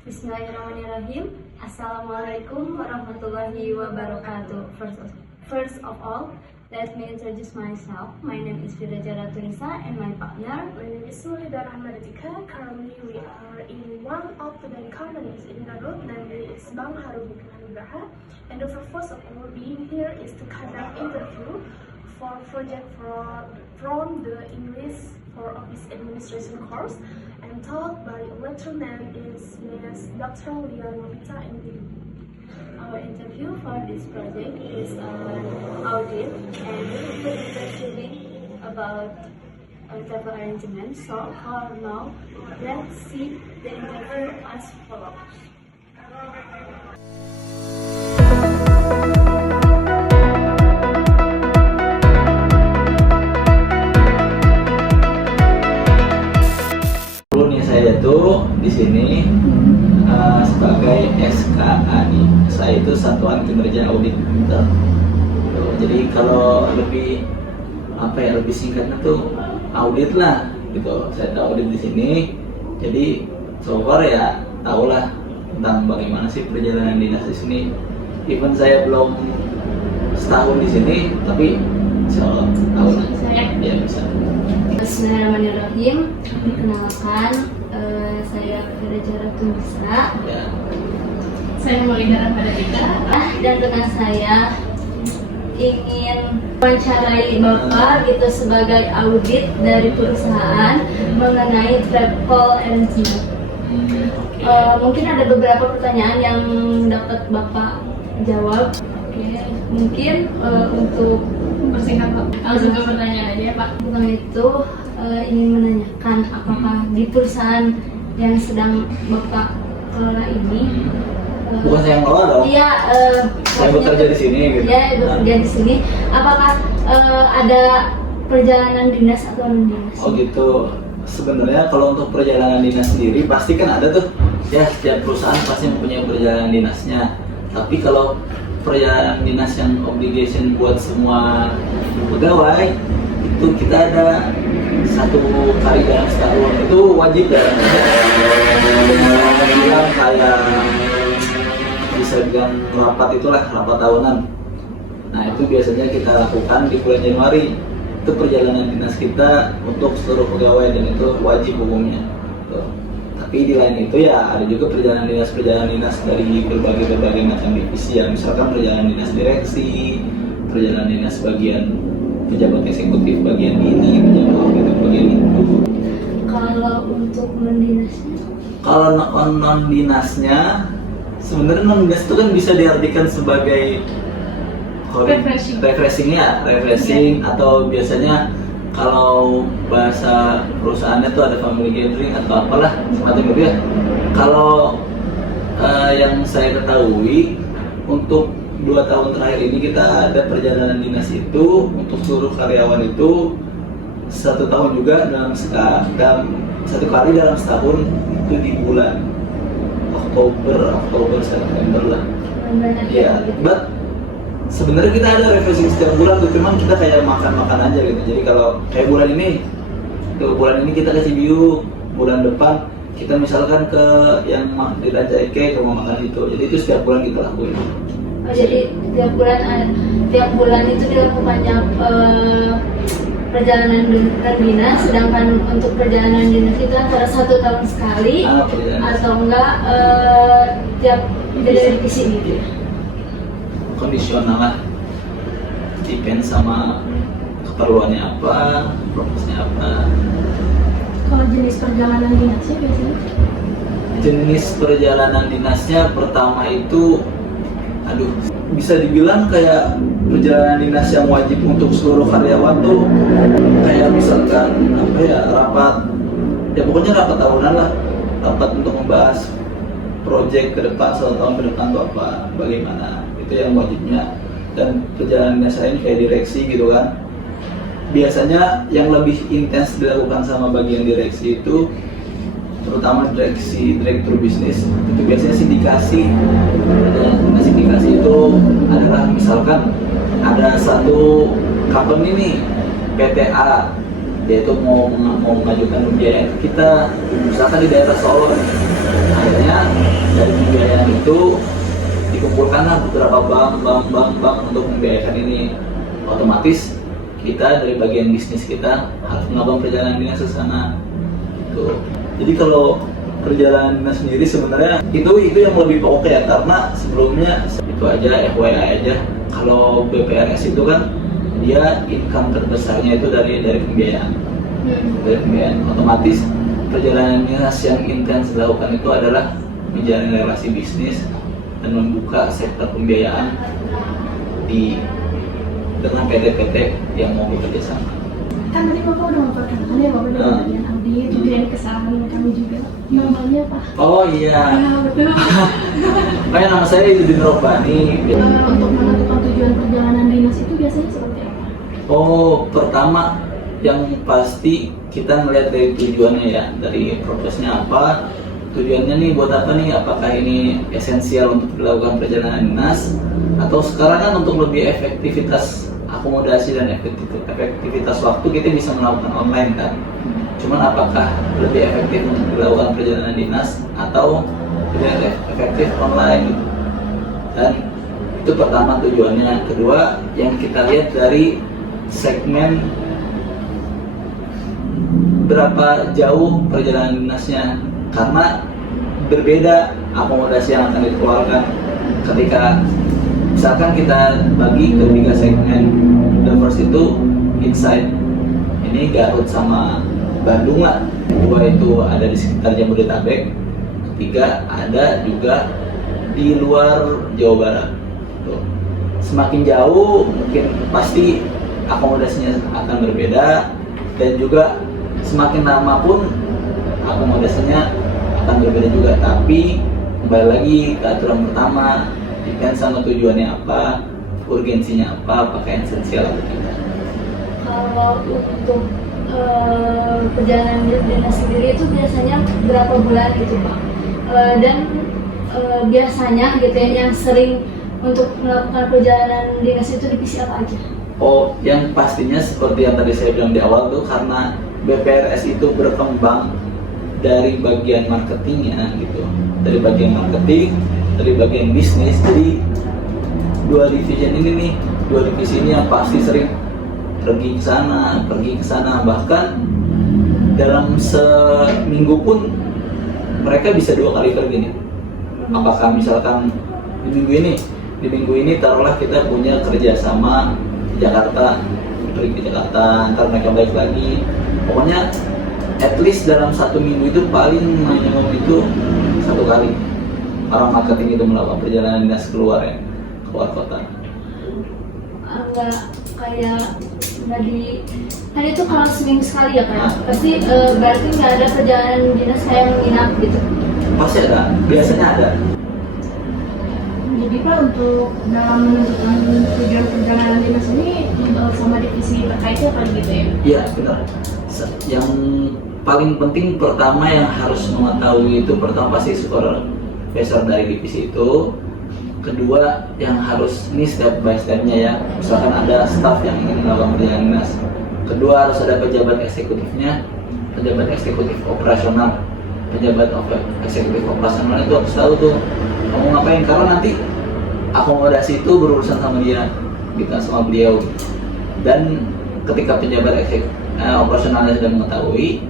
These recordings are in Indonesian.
Bismillahirrahmanirrahim. Assalamualaikum warahmatullahi wabarakatuh. First of all, let me introduce myself. My name is Firdaja Ratunisa and my partner. My name is Sulida Rahmadatika. Currently, we are in one of the many companies in Garut, namely is Bank Harum Nugraha. And the purpose of our being here is to conduct interview for project from the English for Office Administration course, and taught by a lecturer name is Ms. Dr. Lia Novita MD. Our interview for this project is an audit, and we will be interviewing about travel arrangements. So for now, let's see the interview as follows. Saya tuh di sini sebagai SKAI. Saya itu Satuan Kinerja Audit. Jadi kalau lebih lebih singkatnya tuh audit lah gitu. Saya tahu audit di sini. Jadi so far ya tahulah tentang bagaimana sih perjalanan dinas di sini. Even saya belum setahun di sini, tapi insya Allah tahu lah. Ya bisa. Bismillahirrahmanirrahim. Perkenalkan, saya Firdaja Ratunisa. Ya. Saya Maulida Rahmadatika. Dan rekan saya ingin mewawancarai Bapak gitu sebagai audit dari perusahaan mengenai travel arrangement. Mungkin ada beberapa pertanyaan yang dapat Bapak jawab. Oke, mungkin untuk Persingkat Pak, langsung ke pertanyaan aja ya Pak. Pertama itu ingin menanyakan apakah di perusahaan yang sedang Bapak kelola ini Bukan saya yang ngelola dong. Iya, Saya bekerja di sini gitu. Iya, bekerja di sini. Apakah ada perjalanan dinas atau non dinas? Oh gitu. Sebenarnya kalau untuk perjalanan dinas sendiri pasti kan ada tuh. Ya, setiap perusahaan pasti mempunyai perjalanan dinasnya. Tapi kalau perjalanan dinas yang obligation buat semua pegawai itu kita ada 1 kali dalam setahun, itu wajib ya. Bilang kayak bisa bilang rapat itulah, rapat tahunan. Nah itu biasanya kita lakukan di bulan Januari. Itu perjalanan dinas kita untuk seluruh pegawai dan itu wajib hukumnya. Tuh. Tapi di lain itu ya ada juga perjalanan dinas dari berbagai macam divisi ya, misalkan perjalanan dinas direksi, perjalanan dinas bagian pejabat eksekutif bagian ini, pejabat eksekutif bagian itu. Kalau untuk non dinasnya? Kalau non dinasnya, sebenarnya non dinas itu kan bisa diartikan sebagai refreshing atau biasanya kalau bahasa perusahaannya tuh ada family gathering atau apalah semacam itu ya. Kalau yang saya ketahui untuk 2 tahun terakhir ini kita ada perjalanan dinas itu untuk seluruh karyawan itu 1 tahun juga dalam 1 kali dalam setahun itu di bulan Oktober September lah. Ya, but sebenarnya kita ada refreshing setiap bulan tuh, cuman kita kayak makan aja gitu. Jadi kalau kayak bulan ini kita ke Cibiu, bulan depan kita misalkan ke yang di Ranca Eke ke mau makan itu. Jadi itu setiap bulan kita lakuin. Oh, jadi tiap bulan itu dilakukannya perjalanan dinas, sedangkan untuk perjalanan dinas itu antara 1 tahun sekali atau enggak tiap divisi gitu ya? Kondisional lah, depend sama keperluannya apa, prosesnya apa. Kalau jenis perjalanan dinasnya biasanya? Jenis perjalanan dinasnya pertama itu, bisa dibilang kayak perjalanan dinas yang wajib untuk seluruh karyawan tuh, kayak misalkan rapat, ya pokoknya rapat tahunan lah, rapat untuk membahas proyek ke depan 1 tahun ke depan tuh apa, bagaimana. Itu yang wajibnya. Dan perjalanan dinas lain kayak direksi gitu kan, biasanya yang lebih intens dilakukan sama bagian direksi itu terutama direktur bisnis, itu biasanya sindikasi. Nah, sindikasi itu adalah misalkan ada satu company nih, PTA, dia itu mau mengajukan biaya kita misalkan di daerah Solo, akhirnya itu dikumpulkanlah beberapa bank untuk membiayakan ini. Otomatis kita dari bagian bisnis kita harus melakukan perjalanan dinas ke sana. Gitu. Jadi kalau perjalanan dinas sendiri sebenarnya itu yang lebih pokok ya, karena sebelumnya itu aja FYI aja. Kalau BPRS itu kan dia income terbesarnya itu dari pembiayaan. Dari pembiayaan. Otomatis perjalanan dinas yang intens dilakukan itu adalah menjalin relasi bisnis dan membuka sektor pembiayaan dengan PT-PT yang mau bekerja sama. Kan tadi Bapak udah memperkenalkan ya, Bapak dari bagian audit, kemudian kesalahan kami juga. Namanya apa? Oh iya. Betul. Kayak nama saya Idudin Robbani. Untuk menentukan tujuan perjalanan dinas itu biasanya seperti apa? Oh, pertama yang pasti kita melihat dari tujuannya ya, dari prosesnya apa, tujuannya nih buat apa nih, apakah ini esensial untuk dilakukan perjalanan dinas, atau sekarang kan untuk lebih efektivitas akomodasi dan efektivitas waktu kita bisa melakukan online kan. Cuman apakah lebih efektif untuk dilakukan perjalanan dinas atau lebih efektif online gitu. Dan itu pertama tujuannya. Kedua yang kita lihat dari segmen berapa jauh perjalanan dinasnya, karena berbeda akomodasi yang akan dikeluarkan ketika misalkan kita bagi ke 3 segmen. The first itu inside, ini Garut sama Bandung lah. 2 itu ada di sekitar Jabodetabek. 3 ada juga di luar Jawa Barat. Tuh. Semakin jauh mungkin pasti akomodasinya akan berbeda, dan juga semakin lama pun akomodasinya akan berbeda juga. Tapi kembali lagi ke aturan pertama, depend sama tujuannya apa, urgensinya apa, apakah esensial atau tidak. Kalau untuk perjalanan dinas sendiri itu biasanya berapa bulan gitu Pak? Dan biasanya gitu yang sering untuk melakukan perjalanan dinas itu divisi apa aja? Oh, yang pastinya seperti yang tadi saya bilang di awal tuh, karena BPRS itu berkembang dari bagian marketingnya gitu, dari bagian marketing, dari bagian bisnis. Jadi 2 divisi ini yang pasti sering pergi ke sana, bahkan dalam seminggu pun mereka bisa 2 kali pergi nih. Apakah misalkan di minggu ini taruhlah kita punya kerjasama Jakarta, pergi ke Jakarta, ntar mereka balik lagi. Pokoknya at least dalam 1 minggu itu paling minimum itu 1 kali orang marketing itu melakukan perjalanan dinas keluar kota. Enggak kayak nggak di kan itu kalau seminggu sekali ya kan? Pasti berarti nggak ada perjalanan dinas kayak menginap gitu. Pasti ada, biasanya ada. Jadi Pak, untuk dalam menentukan tujuan perjalanan dinas ini sama divisi terkaitnya apa gitu ya? Iya benar. Yang paling penting pertama yang harus mengetahui itu pertama pasti supervisor dari divisi itu. Kedua yang harus ini step by stepnya ya. Misalkan ada staff yang ingin melakukan perjalanan dinas. Kedua harus ada pejabat eksekutifnya, pejabat eksekutif operasional. Pejabat eksekutif operasional itu harus tahu tuh kamu ngapain, karena nanti akomodasi itu berurusan sama dia, kita sama beliau. Dan ketika pejabat operasionalnya sudah mengetahui,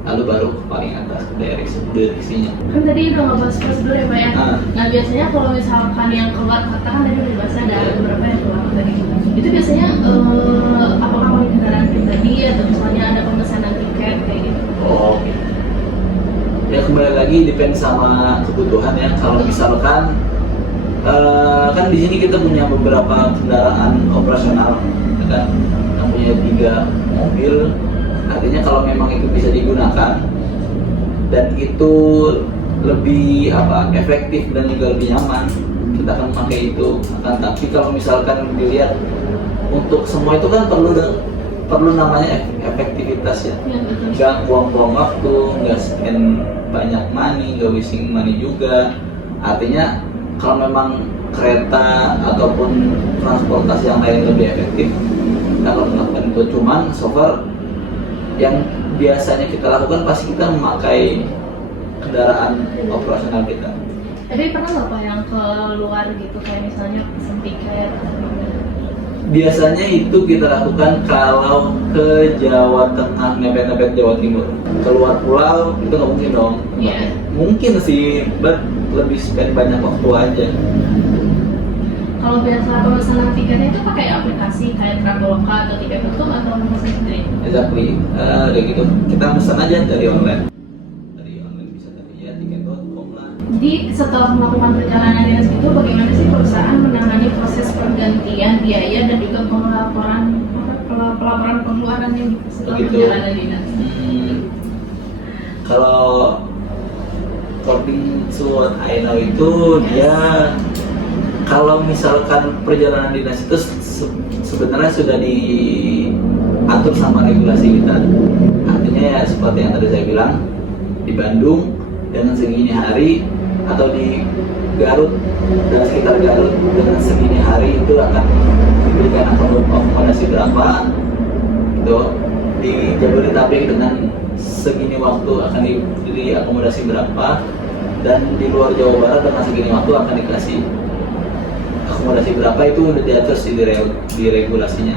lalu baru ke paling atas ke direksinya. Kan tadi udah ngebahas prosedur ya Pak ya. Nah biasanya kalau misalkan yang keluar kota kan tadi udah bahas ada beberapa yang keluar kota gitu. Itu biasanya apakah pakai kendaraan pribadi atau misalnya ada pemesanan tiket kayak gitu? Oh, ya kembali lagi depend sama kebutuhan ya. Kalau misalkan kan di sini kita punya beberapa kendaraan operasional, kan? Kita punya 3 mobil. Artinya kalau memang itu bisa digunakan dan itu lebih efektif dan juga lebih nyaman, kita akan pakai itu. Tapi kalau misalkan dilihat untuk semua itu kan perlu namanya efektivitas ya. Nggak buang-buang waktu, nggak spend banyak money, nggak wasting money juga. Artinya kalau memang kereta ataupun transportasi yang lain lebih efektif, kita akan melakukan itu. Cuman so far yang biasanya kita lakukan pasti kita memakai kendaraan operasional kita. Tapi pernah nggak Pak yang keluar gitu kayak misalnya pesen tiket? Biasanya itu kita lakukan kalau ke Jawa Tengah, mepet-mepet Jawa Timur. Keluar pulau itu nggak mungkin dong. Iya. Mungkin sih, lebih spend banyak waktu aja. Kalau biasa pemesanan tiketnya itu pakai aplikasi kayak Traveloka atau Tiket.com atau memesan sendiri? Exactly, kayak gitu. Kita pesan aja dari online. Dari online bisa tapi ya tiket.com lah. Jadi setelah melakukan perjalanan dinas itu bagaimana sih perusahaan menangani proses pergantian biaya dan juga pelaporan pengeluaran yang setelah Begitu. perjalanan dinas? Kalau according to what I know itu dia kalau misalkan perjalanan dinas itu sebenarnya sudah diatur sama regulasi kita. Artinya ya seperti yang tadi saya bilang, di Bandung dengan segini hari atau di Garut dan sekitar Garut dengan segini hari itu akan diberikan akomodasi berapa, gitu. Di Jabodetabek dengan segini waktu akan diberi akomodasi berapa, dan di luar Jawa Barat dengan segini waktu akan dikasih akomodasi berapa, itu udah diatur sih di regulasinya.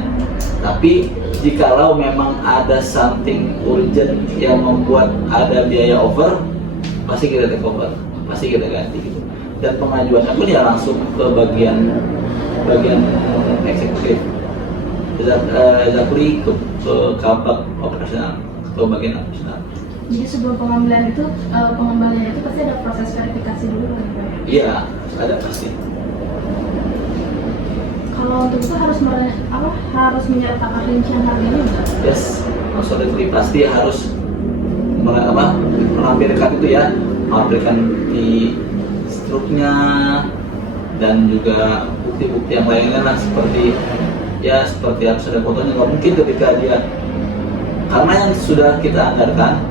Tapi jikalau memang ada something urgent yang membuat ada biaya over, pasti kita take over, pasti kita ganti gitu. Dan pengajuannya pun ya langsung ke bagian eksekutif, Zakuri ke kabak operasional, ke bagian operasional. Jadi sebelum pengambilan itu, pengembalian itu pasti ada proses verifikasi dulu kan Pak? Iya, ada pasti. Kalau untuk itu harus menyertakan rincian harganya enggak? Yes, absolutely, pasti harus menampilkan itu ya, menampilkan di struknya dan juga bukti-bukti yang lainnya lah, seperti harus ada fotonya. Nggak mungkin ketika dia, karena yang sudah kita anggarkan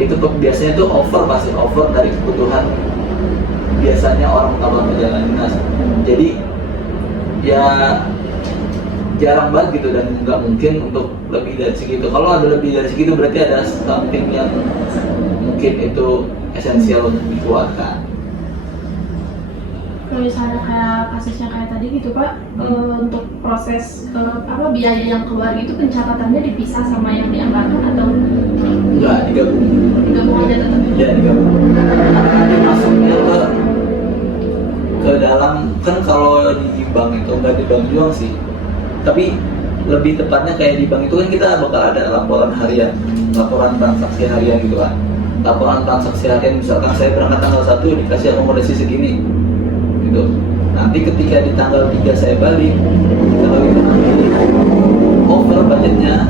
itu biasanya itu pasti over dari kebutuhan biasanya orang melakukan perjalanan dinas. Jadi ya jarang banget gitu, dan nggak mungkin untuk lebih dari segitu. Kalau ada lebih dari segitu berarti ada something yang mungkin itu esensial untuk dikeluarkan. Kalau misalnya kayak kasusnya kayak tadi gitu Pak, untuk proses biaya yang keluar itu pencatatannya dipisah sama yang dianggarkan atau Enggak, digabung. digabung aja tetap? Ya digabung. Nanti masuknya ke dalam, kan kalau di bank itu nggak di bank juga sih, tapi lebih tepatnya kayak di bank itu kan kita bakal ada laporan harian, laporan transaksi harian gitu kan. Laporan transaksi harian, misalkan saya berangkat tanggal 1 dikasih akomodasi segini gitu. Nanti ketika di tanggal 3 saya balik, kalau itu nanti over budgetnya,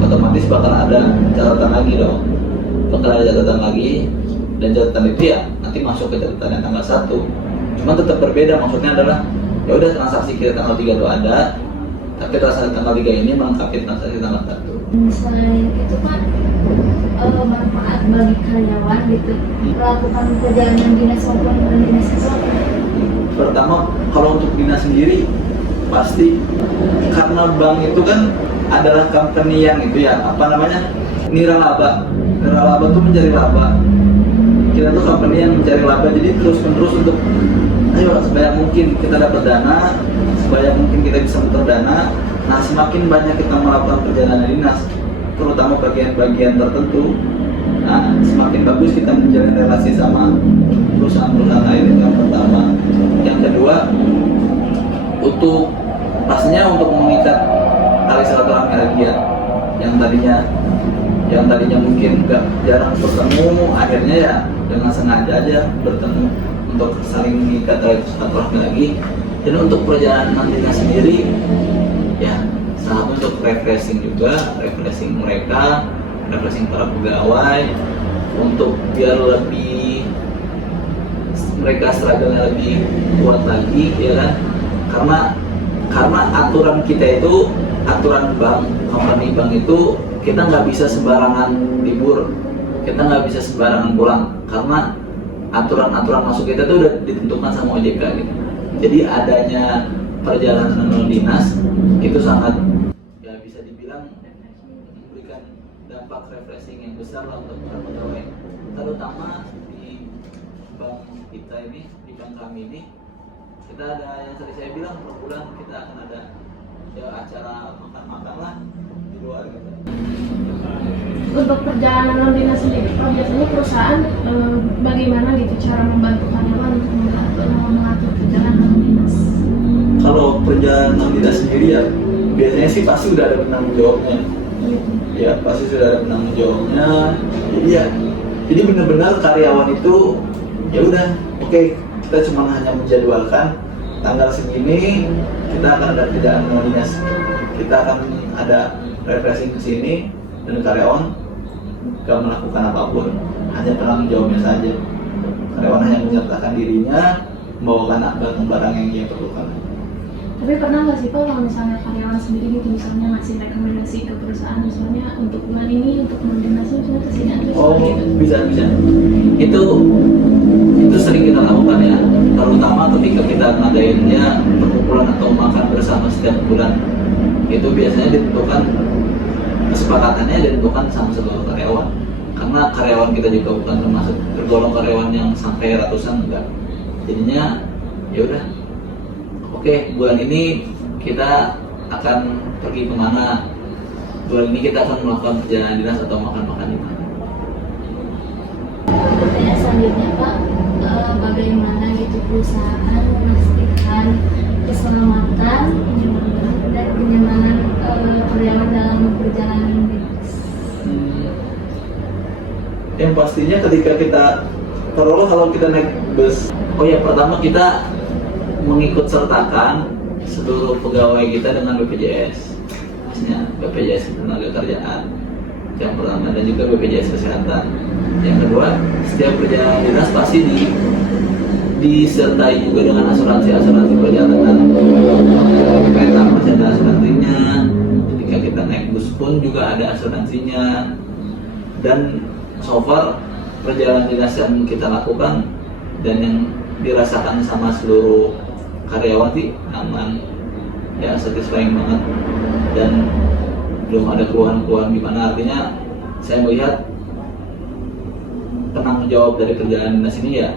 otomatis bakal ada catatan lagi dong. Bakal ada catatan lagi, dan catatan itu ya nanti masuk ke catatan yang tanggal 1. Cuma tetap berbeda, maksudnya adalah ya udah transaksi kita tanggal 3 itu ada, tapi transaksi tanggal 3 ini melengkapi transaksi tanggal 1. Selain itu Pak, manfaat bagi karyawan gitu melakukan perjalanan dinas maupun non-dinas itu apa? Pertama, kalau untuk dinas sendiri pasti karena bank itu kan adalah company yang itu ya niralaba tuh mencari laba. Kita tuh company yang mencari laba, jadi terus menerus untuk ayo sebanyak mungkin kita dapat dana, sebanyak mungkin kita bisa muter dana. Nah, semakin banyak kita melakukan perjalanan dinas, terutama bagian-bagian tertentu, nah semakin bagus kita menjalin relasi sama perusahaan-perusahaan lain. Itu yang pertama. Yang kedua, pastinya untuk mengikat tali silaturahmi lagi ya, yang tadinya mungkin jarang bertemu, akhirnya ya dengan sengaja aja bertemu untuk saling mengikat tali silaturahmi lagi. Dan untuk perjalanan dinas sendiri ya sangat untuk refreshing juga, refreshing mereka, refreshing para pegawai, untuk biar lebih mereka struggle-nya lebih kuat lagi ya kan, karena aturan kita itu, aturan bank, company bank itu kita nggak bisa sembarangan libur, kita nggak bisa sembarangan pulang, karena aturan-aturan masuk kita itu udah ditentukan sama OJK gitu. Jadi adanya perjalanan non dinas itu sangat ya bisa dibilang memberikan dampak refreshing yang besar lah untuk para pegawai, terutama di bank kita ini, di bank kami ini, kita ada yang tadi saya bilang per bulan kita akan ada ya acara makan-makan lah di luar gitu. Untuk perjalanan non dinas sendiri, Pak, biasanya perusahaan bagaimana gitu cara membantu karyawan untuk mengatur perjalanan non dinas? Kalau perjalanan non dinas sendiri ya biasanya sih pasti udah ada penanggung jawabnya. Ya pasti sudah ada penanggung jawabnya. Jadi benar-benar karyawan itu ya udah oke, kita cuma hanya menjadwalkan tanggal segini kita akan ada kerjaan non dinas, kita akan ada refreshing ke sini, dan karyawan gak melakukan apapun, hanya penanggung jawabnya saja. Karyawan hanya menyertakan dirinya, membawakan barang-barang yang dia perlukan. Tapi pernah nggak sih Pak kalau misalnya karyawan sendiri gitu misalnya ngasih rekomendasi ke perusahaan misalnya untuk bulan ini untuk non dinasnya misalnya kesini aja gitu? Bisa. Itu sering kita lakukan ya, terutama ketika kita ngadainnya perkumpulan atau makan bersama setiap bulan. Itu biasanya ditentukan, kesepakatannya ditentukan sama seluruh karyawan, karena karyawan kita juga bukan termasuk tergolong karyawan yang sampai ratusan, enggak. Jadinya ya udah, oke, bulan ini kita akan pergi kemana, bulan ini kita akan melakukan perjalanan dinas atau makan-makan di mana. Pertanyaan selanjutnya Pak, bagaimana gitu perusahaan memastikan keselamatan dan kenyamanan karyawan dalam perjalanan dinas? Yang pastinya ketika kita kalau kita naik bus, pertama kita mengikut sertakan seluruh pegawai kita dengan BPJS, maksudnya BPJS Ketenagakerjaan yang pertama, dan juga BPJS Kesehatan. Yang kedua, setiap perjalanan dinas pasti disertai juga dengan asuransi perjalanan. Kereta masih ada asuransinya, ketika kita naik bus pun juga ada asuransinya. Dan so far perjalanan dinas yang kita lakukan dan yang dirasakan sama seluruh karyawan sih aman, ya satisfying banget, dan belum ada keluhan-keluhan gimana. Artinya saya melihat penanggung jawab dari perjalanan dinas ini ya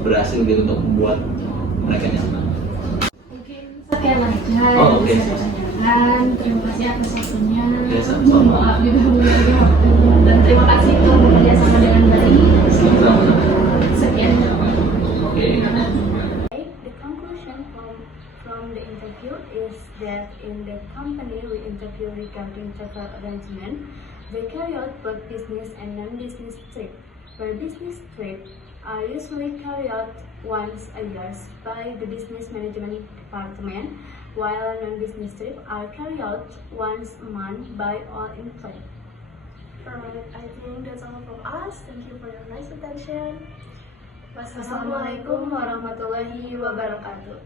berhasil gitu untuk membuat mereka nyaman. Mungkin sekian aja Oke. Dan terima kasih atas waktunya. Ya, sama-sama. Maaf juga mengurangi waktu, dan terima kasih telah bekerja sama dengan baik. Sekian. Oke. The conclusion from the interview is that in the company we interview regarding travel arrangement, they carry out both business and non-business trip. Where business trips are usually carried out once a year by the business management department, while non-business trips are carried out once a month by all employees. Alright, I think that's all from us. Thank you for your nice attention. Wassalamualaikum warahmatullahi wabarakatuh.